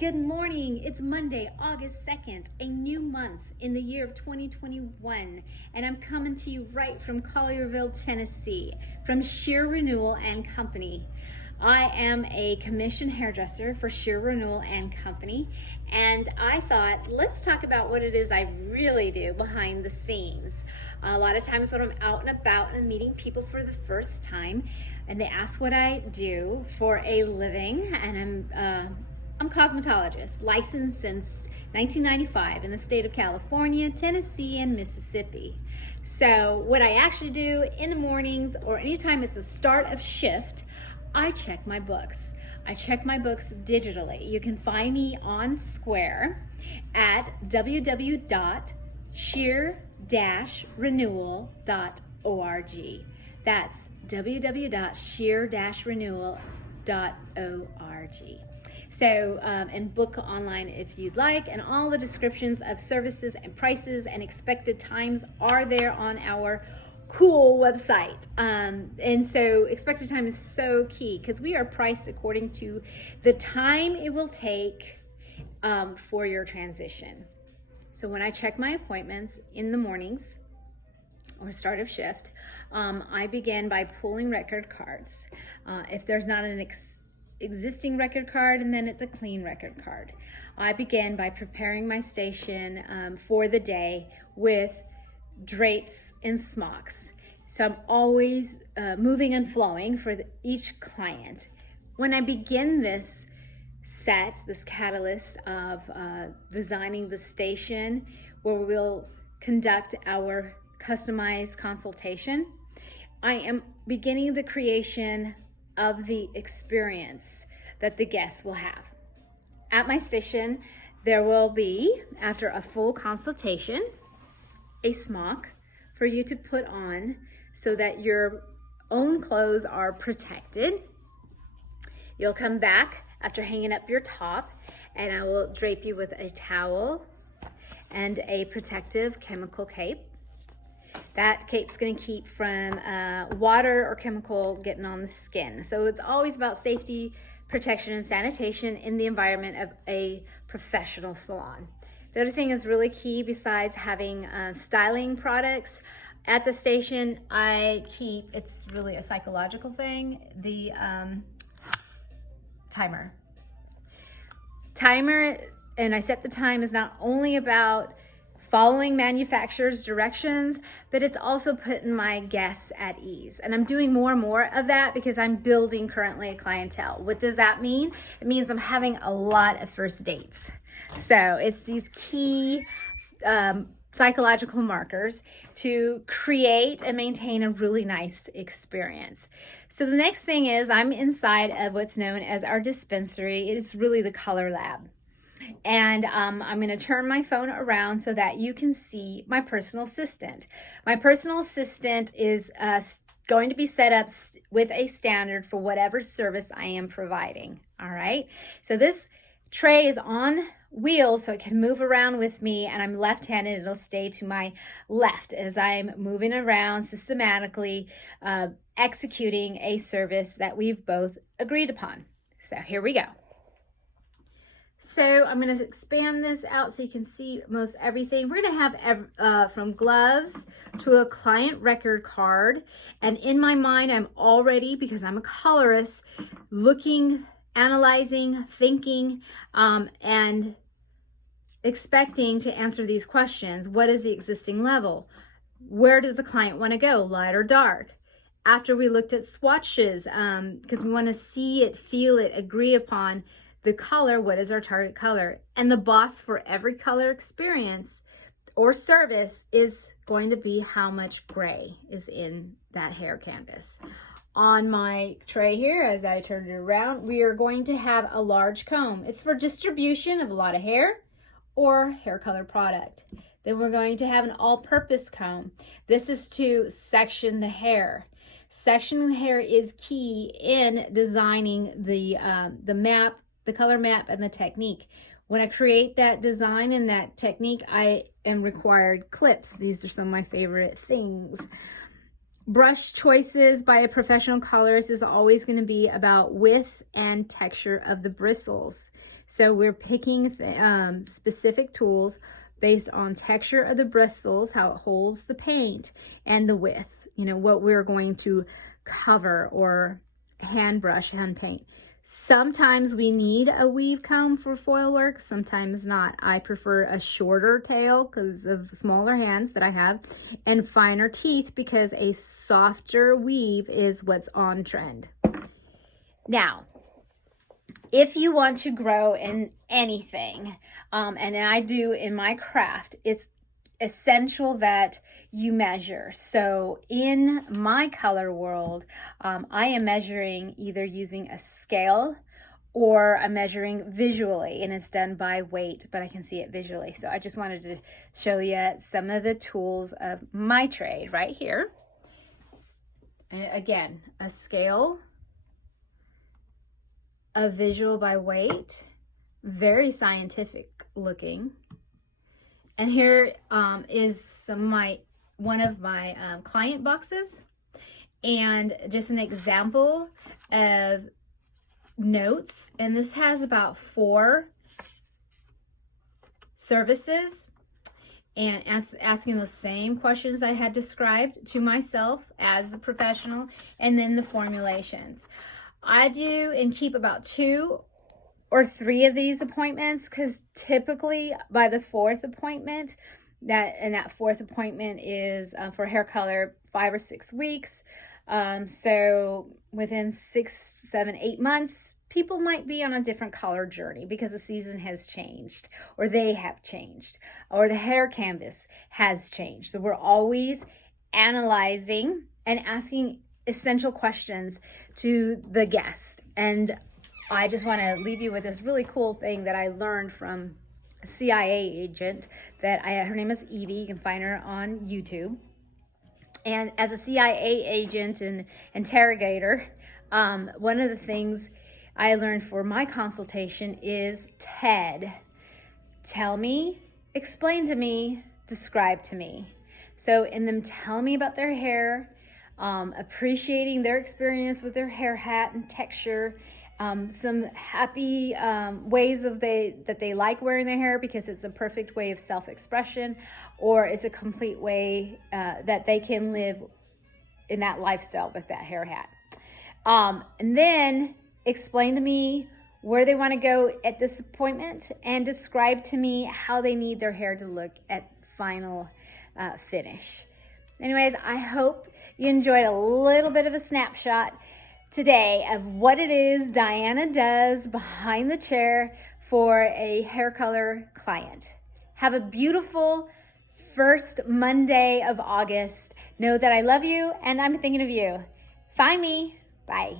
Good morning. It's Monday, August 2nd, a new month in the year of 2021, and I'm coming to you right from Collierville, Tennessee, from Shear-Renewal Company. I am a commissioned hairdresser for Shear-Renewal Company, and I thought, let's talk about what it is I really do behind the scenes. A lot of times when I'm out and about and meeting people for the first time, and they ask what I do for a living, and I'm a cosmetologist, licensed since 1995 in the state of California, Tennessee, and Mississippi. So what I actually do in the mornings or anytime it's the start of shift, I check my books. I check my books digitally. You can find me on Square at www.shear-renewal.org. That's www.shear-renewal.org. So, and book online if you'd like, and all the descriptions of services and prices and expected times are there on our cool website. And so expected time is so key because we are priced according to the time it will take for your transition. So when I check my appointments in the mornings or start of shift, I begin by pulling record cards. If there's not an existing record card, and then it's a clean record card. I begin by preparing my station for the day with drapes and smocks. So I'm always moving and flowing for each client. When I begin this catalyst of designing the station where we'll conduct our customized consultation, I am beginning the creation of the experience that the guests will have. At my station, there will be, after a full consultation, a smock for you to put on so that your own clothes are protected. You'll come back after hanging up your top, and I will drape you with a towel and a protective chemical cape. That cape's going to keep from water or chemical getting on the skin. So it's always about safety, protection, and sanitation in the environment of a professional salon. The other thing is really key, besides having styling products at the station, I keep, it's really a psychological thing, the timer. And I set the time is not only about following manufacturer's directions, but it's also putting my guests at ease. And I'm doing more and more of that because I'm building currently a clientele. What does that mean? It means I'm having a lot of first dates. So it's these key psychological markers to create and maintain a really nice experience. So the next thing is I'm inside of what's known as our dispensary. It is really the color lab. And I'm going to turn my phone around so that you can see my personal assistant. My personal assistant is going to be set up with a standard for whatever service I am providing. All right. So this tray is on wheels so it can move around with me, and I'm left-handed. It'll stay to my left as I'm moving around systematically, executing a service that we've both agreed upon. So here we go. So I'm going to expand this out so you can see most everything. We're going to have from gloves to a client record card. And in my mind, I'm already, because I'm a colorist, looking, analyzing, thinking, and expecting to answer these questions. What is the existing level? Where does the client want to go, light or dark? After we looked at swatches, because we want to see it, feel it, agree upon the color, what is our target color? And the boss for every color experience or service is going to be how much gray is in that hair canvas. On my tray here, as I turn it around, we are going to have a large comb. It's for distribution of a lot of hair or hair color product. Then we're going to have an all-purpose comb. This is to section the hair. Sectioning the hair is key in designing the map, the color map, and the technique. When I create that design and that technique, I am required clips. These are some of my favorite things. Brush choices by a professional colorist is always going to be about width and texture of the bristles. So we're picking specific tools based on texture of the bristles, how it holds the paint, and the width, you know, what we're going to cover or hand brush, hand paint. Sometimes we need a weave comb for foil work, sometimes not. I prefer a shorter tail because of smaller hands that I have, and finer teeth because a softer weave is what's on trend. Now, if you want to grow in anything, and I do in my craft, it's essential that you measure. So in my color world, I am measuring either using a scale or I'm measuring visually, and it's done by weight, but I can see it visually. So I just wanted to show you some of the tools of my trade right here. And again, a scale, a visual by weight, very scientific looking. And here is one of my client boxes, and just an example of notes. And this has about 4 services, and asking those same questions I had described to myself as the professional, and then the formulations. I do and keep about 2 or 3 of these appointments, because typically by the 4th appointment, that 4th appointment is for hair color 5 or 6 weeks. So within 6, 7, 8 months, people might be on a different color journey because the season has changed, or they have changed, or the hair canvas has changed. So we're always analyzing and asking essential questions to the guest. And I just want to leave you with this really cool thing that I learned from a CIA agent that her name is Evie. You can find her on YouTube. And as a CIA agent and interrogator, one of the things I learned for my consultation is TED. Tell me, explain to me, describe to me. So in them telling me about their hair, appreciating their experience with their hair hat and texture, some happy ways that they like wearing their hair because it's a perfect way of self-expression, or it's a complete way that they can live in that lifestyle with that hair hat. And then explain to me where they want to go at this appointment, and describe to me how they need their hair to look at final finish. Anyways, I hope you enjoyed a little bit of a snapshot today of what it is Diana does behind the chair for a hair color client. Have a beautiful first Monday of August. Know that I love you and I'm thinking of you. Find me. Bye.